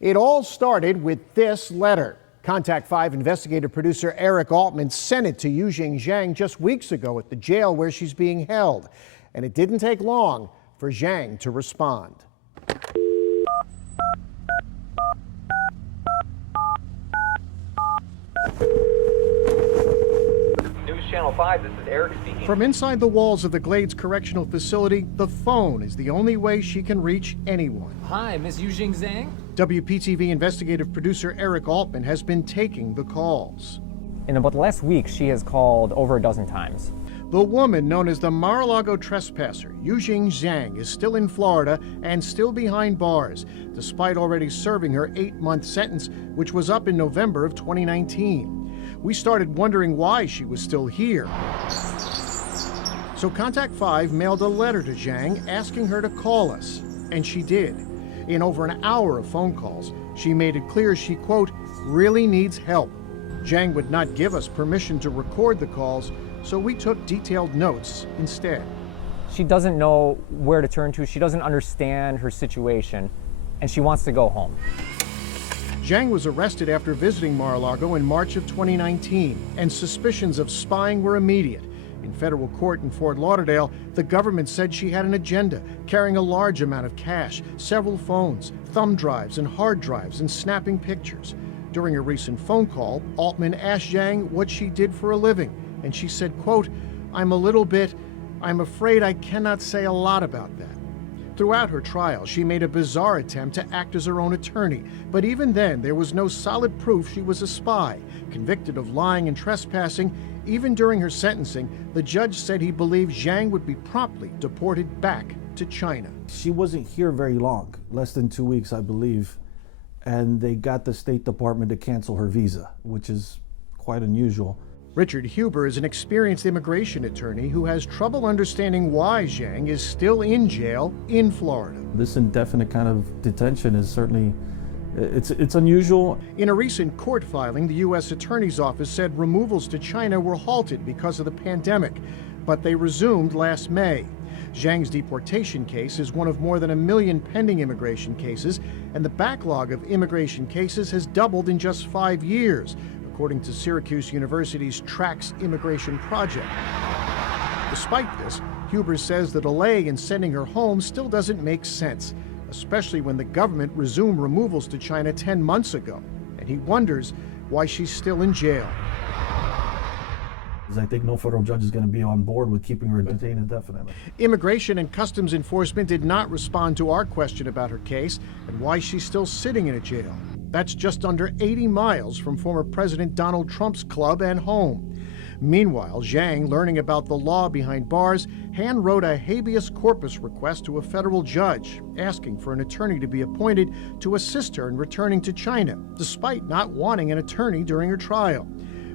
It all started with this letter. Contact 5 investigative producer Eric Altman sent it to Yujing Zhang just weeks ago at the jail where she's being held. And it didn't take long for Zhang to respond. News Channel 5, this is Eric speaking. From inside the walls of the Glades Correctional Facility, the phone is the only way she can reach anyone. Hi, Miss Yujing Zhang? WPTV investigative producer Eric Altman has been taking the calls. In about the last week, she has called over a dozen times. The woman known as the Mar-a-Lago trespasser, Yujing Zhang, is still in Florida and still behind bars, despite already serving her 8-month sentence, which was up in November of 2019. We started wondering why she was still here. So Contact 5 mailed a letter to Zhang asking her to call us, and she did. In over an hour of phone calls, she made it clear she, quote, really needs help. Zhang would not give us permission to record the calls, so we took detailed notes instead. She doesn't know where to turn to. She doesn't understand her situation, and she wants to go home. Zhang was arrested after visiting Mar-a-Lago in March of 2019, and suspicions of spying were immediate. In federal court in Fort Lauderdale, the government said she had an agenda, carrying a large amount of cash, several phones, thumb drives and hard drives, and snapping pictures. During a recent phone call, Altman asked Zhang what she did for a living, and she said, quote, I'm afraid I cannot say a lot about that. Throughout her trial, she made a bizarre attempt to act as her own attorney, but even then, there was no solid proof she was a spy. Convicted of lying and trespassing, even during her sentencing, the judge said he believed Zhang would be promptly deported back to China. She wasn't here very long, less than 2 weeks, I believe, and they got the State Department to cancel her visa, which is quite unusual. Richard Huber is an experienced immigration attorney who has trouble understanding why Zhang is still in jail in Florida. This indefinite kind of detention is certainly, it's unusual. In a recent court filing, the U.S. Attorney's Office said removals to China were halted because of the pandemic, but they resumed last May. Zhang's deportation case is one of more than 1 million pending immigration cases, and the backlog of immigration cases has doubled in just 5 years, according to Syracuse University's TRACS Immigration Project. Despite this, Huber says the delay in sending her home still doesn't make sense, especially when the government resumed removals to China 10 months ago, and he wonders why she's still in jail. I think no federal judge is going to be on board with keeping her detained indefinitely. Immigration and Customs Enforcement did not respond to our question about her case and why she's still sitting in a jail. That's just under 80 miles from former President Donald Trump's club and home. Meanwhile, Zhang, learning about the law behind bars, hand-wrote a habeas corpus request to a federal judge, asking for an attorney to be appointed to assist her in returning to China, despite not wanting an attorney during her trial.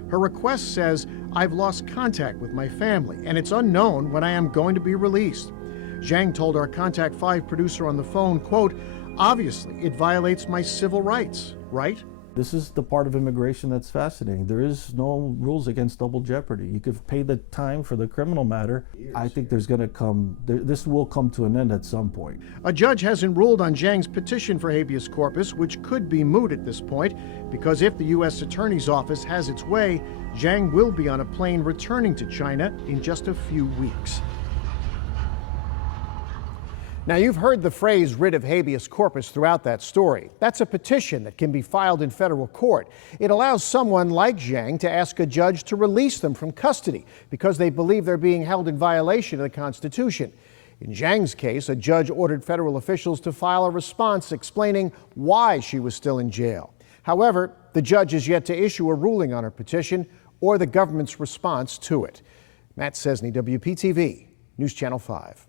Her request says, I've lost contact with my family, and it's unknown when I am going to be released. Zhang told our Contact 5 producer on the phone, quote, obviously, it violates my civil rights, right? This is the part of immigration that's fascinating. There is no rules against double jeopardy. You could pay the time for the criminal matter. I think this will come to an end at some point. A judge hasn't ruled on Zhang's petition for habeas corpus, which could be moot at this point, because if the U.S. Attorney's Office has its way, Zhang will be on a plane returning to China in just a few weeks. Now, you've heard the phrase writ of habeas corpus throughout that story. That's a petition that can be filed in federal court. It allows someone like Zhang to ask a judge to release them from custody because they believe they're being held in violation of the Constitution. In Zhang's case, a judge ordered federal officials to file a response explaining why she was still in jail. However, the judge is yet to issue a ruling on her petition or the government's response to it. Matt Cesny, WPTV, News Channel 5.